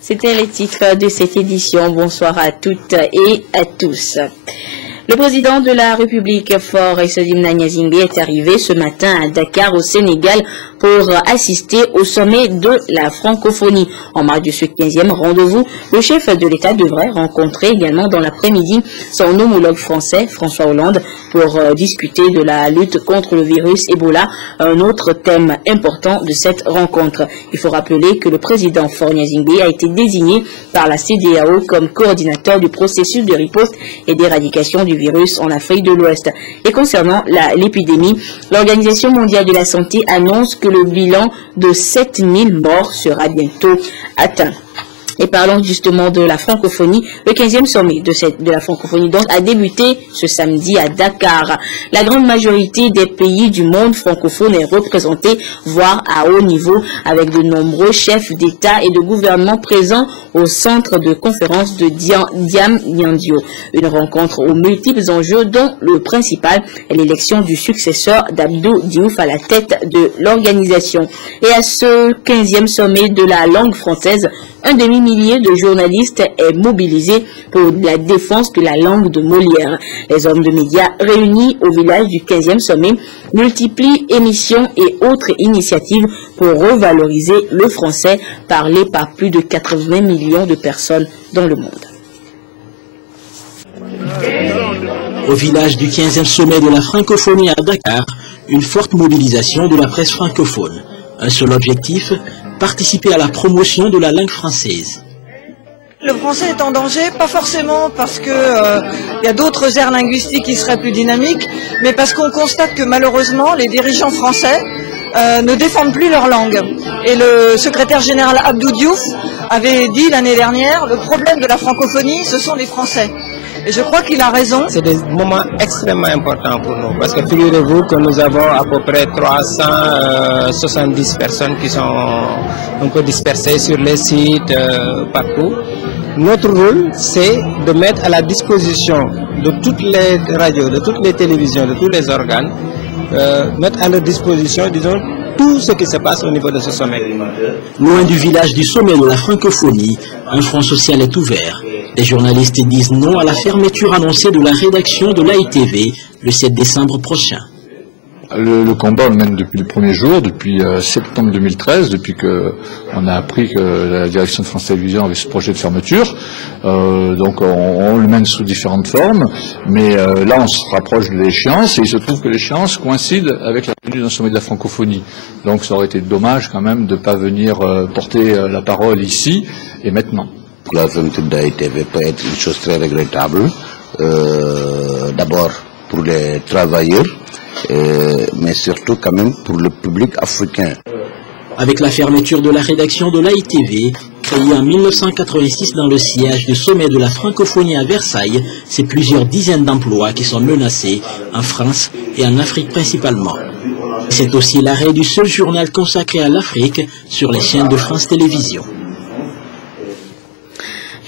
C'était les titres de cette édition. Bonsoir à toutes et à tous. Le président de la République, Faure Essodim Gnassingbé, est arrivé ce matin à Dakar, au Sénégal, pour assister au sommet de la francophonie. En marge de ce 15e rendez-vous, le chef de l'État devrait rencontrer également dans l'après-midi son homologue français, François Hollande, pour discuter de la lutte contre le virus Ebola, un autre thème important de cette rencontre. Il faut rappeler que le président Faure Gnassingbé a été désigné par la CEDEAO comme coordinateur du processus de riposte et d'éradication du virus en Afrique de l'Ouest. Et concernant l'épidémie, l'Organisation mondiale de la santé annonce que le bilan de 7000 morts sera bientôt atteint. Et parlons justement de la francophonie. Le 15e sommet de la francophonie donc a débuté ce samedi à Dakar. La grande majorité des pays du monde francophone est représentée, voire à haut niveau, avec de nombreux chefs d'État et de gouvernement présents au centre de conférence de Diamniadio. Une rencontre aux multiples enjeux dont le principal est l'élection du successeur d'Abdou Diouf à la tête de l'organisation. Et à ce 15e sommet de la langue française, un demi-millier de journalistes est mobilisé pour la défense de la langue de Molière. Les hommes de médias réunis au village du 15e sommet multiplient émissions et autres initiatives pour revaloriser le français parlé par plus de 80 millions de personnes dans le monde. Au village du 15e sommet de la francophonie à Dakar, une forte mobilisation de la presse francophone. Un seul objectif, participer à la promotion de la langue française. Le français est en danger, pas forcément parce que y a d'autres aires linguistiques qui seraient plus dynamiques, mais parce qu'on constate que malheureusement les dirigeants français ne défendent plus leur langue. Et le secrétaire général Abdou Diouf avait dit l'année dernière, le problème de la francophonie, ce sont les Français. Et je crois qu'il a raison. C'est des moments extrêmement importants pour nous, parce que figurez-vous que nous avons à peu près 370 personnes qui sont un peu dispersées sur les sites partout. Notre rôle, c'est de mettre à la disposition de toutes les radios, de toutes les télévisions, de tous les organes, mettre à leur disposition, disons, tout ce qui se passe au niveau de ce sommet. Loin du village du sommet de la francophonie, un front social est ouvert. Les journalistes disent non à la fermeture annoncée de la rédaction de l'AITV le 7 décembre prochain. Le combat on le mène depuis le premier jour, depuis septembre 2013, depuis qu'on a appris que la direction de France Télévisions avait ce projet de fermeture. Donc on le mène sous différentes formes, mais là on se rapproche de l'échéance et il se trouve que l'échéance coïncide avec la tenue d'un sommet de la francophonie. Donc ça aurait été dommage quand même de ne pas venir porter la parole ici et maintenant. La fermeture de l'AITV peut être une chose très regrettable, d'abord pour les travailleurs, mais surtout quand même pour le public africain. Avec la fermeture de la rédaction de l'AITV, créée en 1986 dans le siège du sommet de la francophonie à Versailles, c'est plusieurs dizaines d'emplois qui sont menacés en France et en Afrique principalement. C'est aussi l'arrêt du seul journal consacré à l'Afrique sur les chaînes de France Télévisions.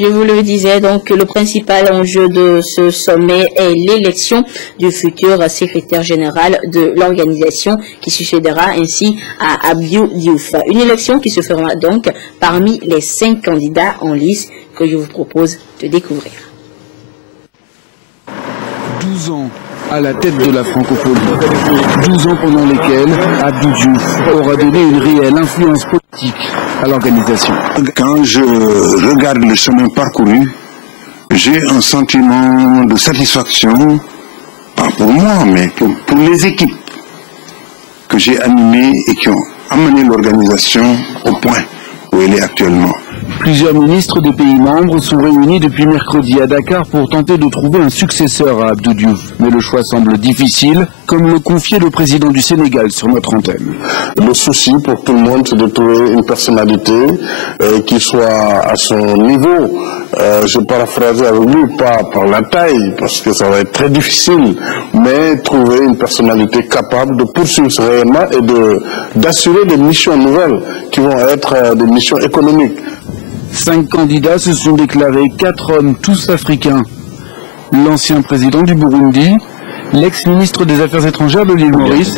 Je vous le disais, donc le principal enjeu de ce sommet est l'élection du futur secrétaire général de l'organisation qui succédera ainsi à Abdou Diouf. Une élection qui se fera donc parmi les 5 candidats en lice que je vous propose de découvrir. 12 ans à la tête de la francophonie. 12 ans pendant lesquels Abdou Diouf aura donné une réelle influence politique à l'organisation. Quand je regarde le chemin parcouru, j'ai un sentiment de satisfaction, pas pour moi, mais pour les équipes que j'ai animées et qui ont amené l'organisation au point où elle est actuellement. Plusieurs ministres des pays membres sont réunis depuis mercredi à Dakar pour tenter de trouver un successeur à Abdou Diouf. Mais le choix semble difficile, comme le confiait le président du Sénégal sur notre antenne. Le souci pour tout le monde, c'est de trouver une personnalité qui soit à son niveau. Je paraphrase avec lui, pas par la taille, parce que ça va être très difficile, mais trouver une personnalité capable de poursuivre ce rayonnement et d'assurer des missions nouvelles qui vont être des missions économiques. 5 candidats se sont déclarés, 4 hommes, tous africains. L'ancien président du Burundi, l'ex-ministre des Affaires étrangères de l'île Maurice,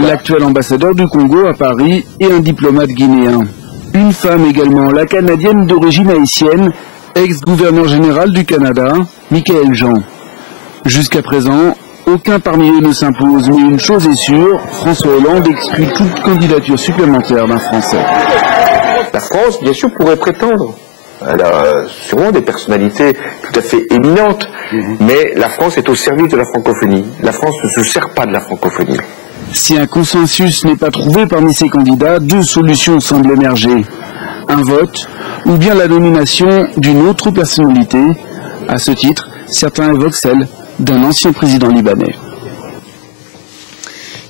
l'actuel ambassadeur du Congo à Paris et un diplomate guinéen. Une femme également, la Canadienne d'origine haïtienne, ex-gouverneur général du Canada, Michaël Jean. Jusqu'à présent, aucun parmi eux ne s'impose, mais une chose est sûre, François Hollande exclut toute candidature supplémentaire d'un Français. La France, bien sûr, pourrait prétendre. Elle a sûrement des personnalités tout à fait éminentes, mais la France est au service de la francophonie. La France ne se sert pas de la francophonie. Si un consensus n'est pas trouvé parmi ces candidats, deux solutions semblent émerger. Un vote, ou bien la nomination d'une autre personnalité. À ce titre, certains évoquent celle d'un ancien président libanais.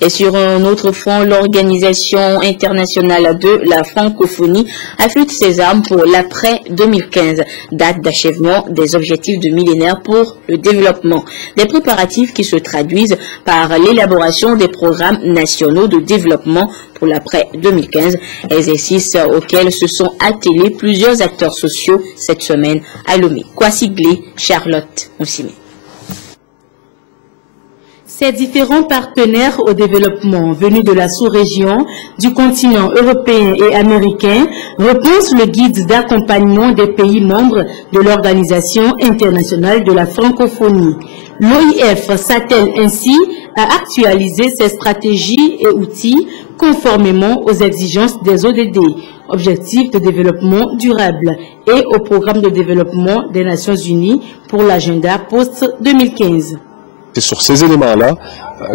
Et sur un autre front, l'Organisation internationale de la francophonie affûte ses armes pour l'après-2015, date d'achèvement des objectifs de millénaire pour le développement. Des préparatifs qui se traduisent par l'élaboration des programmes nationaux de développement pour l'après-2015, exercice auquel se sont attelés plusieurs acteurs sociaux cette semaine à Lomé. Kwasiglé, Charlotte Moussime. Ces différents partenaires au développement venus de la sous-région, du continent européen et américain repensent le guide d'accompagnement des pays membres de l'Organisation internationale de la francophonie. L'OIF s'attelle ainsi à actualiser ses stratégies et outils conformément aux exigences des ODD, Objectifs de développement durable, et au Programme de développement des Nations Unies pour l'agenda post-2015. C'est sur ces éléments-là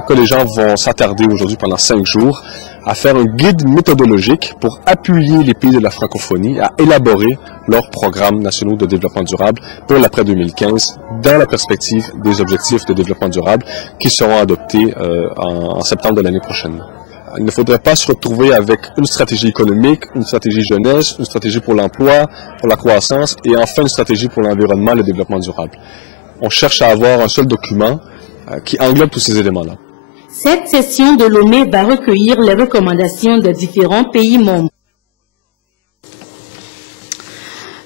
que les gens vont s'attarder aujourd'hui pendant 5 jours à faire un guide méthodologique pour appuyer les pays de la francophonie à élaborer leurs programmes nationaux de développement durable pour l'après-2015 dans la perspective des objectifs de développement durable qui seront adoptés en septembre de l'année prochaine. Il ne faudrait pas se retrouver avec une stratégie économique, une stratégie jeunesse, une stratégie pour l'emploi, pour la croissance et enfin une stratégie pour l'environnement et le développement durable. On cherche à avoir un seul document qui englobe tous ces éléments-là. Cette session de Lomé va recueillir les recommandations des différents pays membres.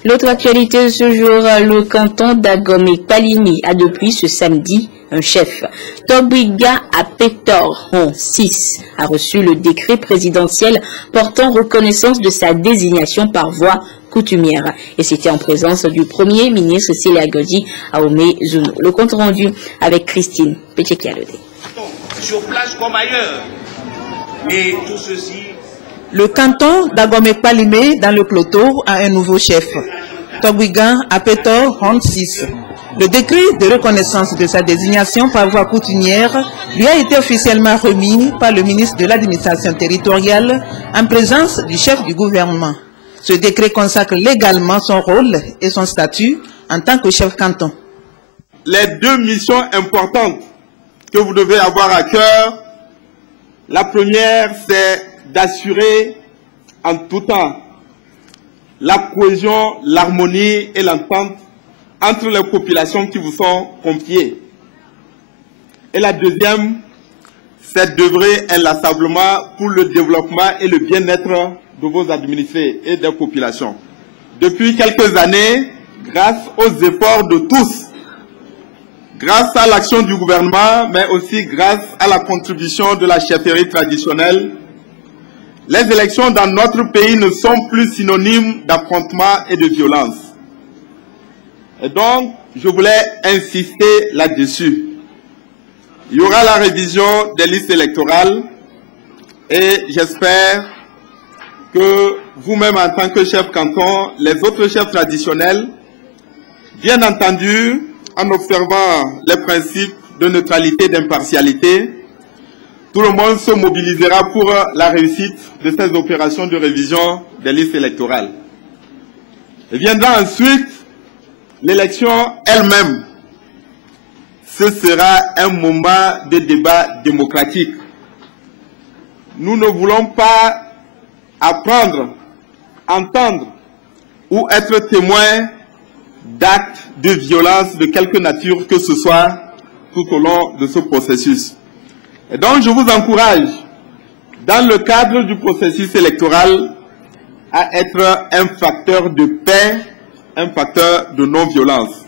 L'autre actualité de ce jour, le canton d'Agomé-Palimi a depuis ce samedi un chef. Togbiga Apetor 6 a reçu le décret présidentiel portant reconnaissance de sa désignation par voie coutumière. Et c'était en présence du Premier ministre Célia Godi Aomé Zouno. Le compte rendu avec Christine Péchekialode. Sur place comme ailleurs. Et tout ceci. Le canton d'Agomé-Palimi dans le Cloto a un nouveau chef, Togbiga Apetor 6. Le décret de reconnaissance de sa désignation par voie coutumière lui a été officiellement remis par le ministre de l'administration territoriale en présence du chef du gouvernement. Ce décret consacre légalement son rôle et son statut en tant que chef canton. Les deux missions importantes que vous devez avoir à cœur, la première, c'est d'assurer en tout temps la cohésion, l'harmonie et l'entente entre les populations qui vous sont confiées. Et la deuxième, c'est d'œuvrer inlassablement pour le développement et le bien-être de vos administrés et des populations. Depuis quelques années, grâce aux efforts de tous, grâce à l'action du gouvernement, mais aussi grâce à la contribution de la chefferie traditionnelle, les élections dans notre pays ne sont plus synonymes d'affrontement et de violence. Et donc, je voulais insister là-dessus. Il y aura la révision des listes électorales et j'espère que vous-même en tant que chef canton, les autres chefs traditionnels, bien entendu, en observant les principes de neutralité et d'impartialité, tout le monde se mobilisera pour la réussite de ces opérations de révision des listes électorales. Et viendra ensuite l'élection elle-même. Ce sera un moment de débat démocratique. Nous ne voulons pas apprendre, entendre ou être témoins d'actes de violence de quelque nature que ce soit tout au long de ce processus. Et donc je vous encourage, dans le cadre du processus électoral, à être un facteur de paix, un facteur de non-violence.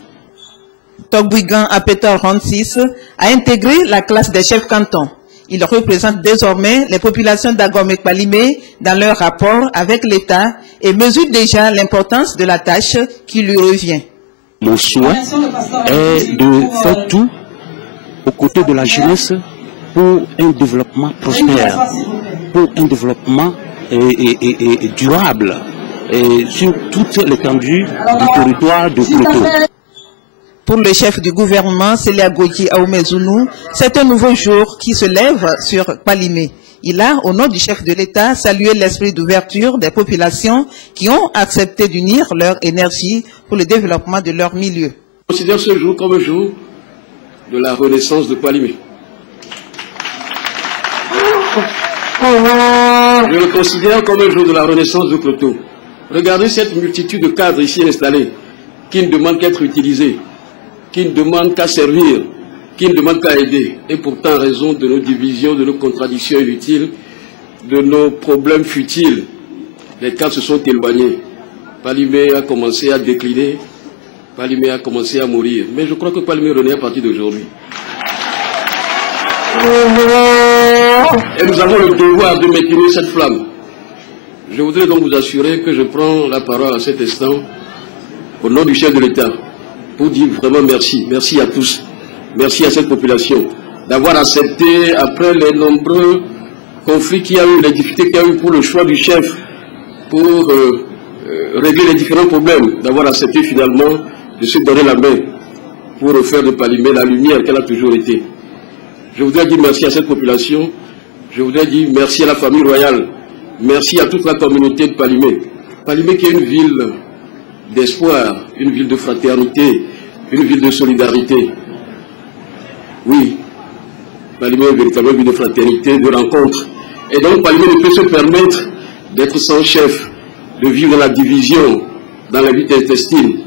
Togbiga Apetor 6 a intégré la classe des chefs cantons. Il représente désormais les populations d'Agomé-Palimé dans leur rapport avec l'État et mesure déjà l'importance de la tâche qui lui revient. Mon souhait est de faire tout aux côtés de la jeunesse pour un développement prospère, pour un développement durable sur toute l'étendue du territoire de Kloto. Pour le chef du gouvernement, Célia Godji Aoumezounou, c'est un nouveau jour qui se lève sur Palimé. Il a, au nom du chef de l'État, salué l'esprit d'ouverture des populations qui ont accepté d'unir leur énergie pour le développement de leur milieu. Je considère ce jour comme un jour de la renaissance de Palimé. Je le considère comme un jour de la renaissance de Kloto. Regardez cette multitude de cadres ici installés, qui ne demandent qu'à être utilisés, qui ne demandent qu'à servir, qui ne demandent qu'à aider. Et pourtant, en raison de nos divisions, de nos contradictions inutiles, de nos problèmes futiles, les cadres se sont éloignés. Palimé a commencé à décliner, Palimé a commencé à mourir. Mais je crois que Palimé renaît à partir d'aujourd'hui. Et nous avons le devoir de maintenir cette flamme. Je voudrais donc vous assurer que je prends la parole à cet instant au nom du chef de l'État pour dire vraiment merci. Merci à tous. Merci à cette population d'avoir accepté, après les nombreux conflits qu'il y a eu, les difficultés qu'il y a eu pour le choix du chef, pour régler les différents problèmes, d'avoir accepté finalement de se donner la main pour refaire de Palimé la lumière qu'elle a toujours été. Je voudrais dire merci à cette population. Je voudrais dire merci à la famille royale. Merci à toute la communauté de Palimé. Palimé qui est une ville d'espoir, une ville de fraternité, une ville de solidarité. Oui, Palimé est véritablement une ville de fraternité, de rencontre. Et donc Palimé ne peut se permettre d'être sans chef, de vivre dans la division, dans la lutte intestine.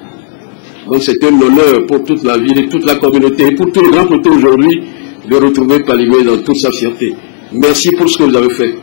Donc c'est un honneur pour toute la ville et toute la communauté, et pour tout le grand Kloto aujourd'hui, de retrouver Palimé dans toute sa fierté. Merci pour ce que vous avez fait.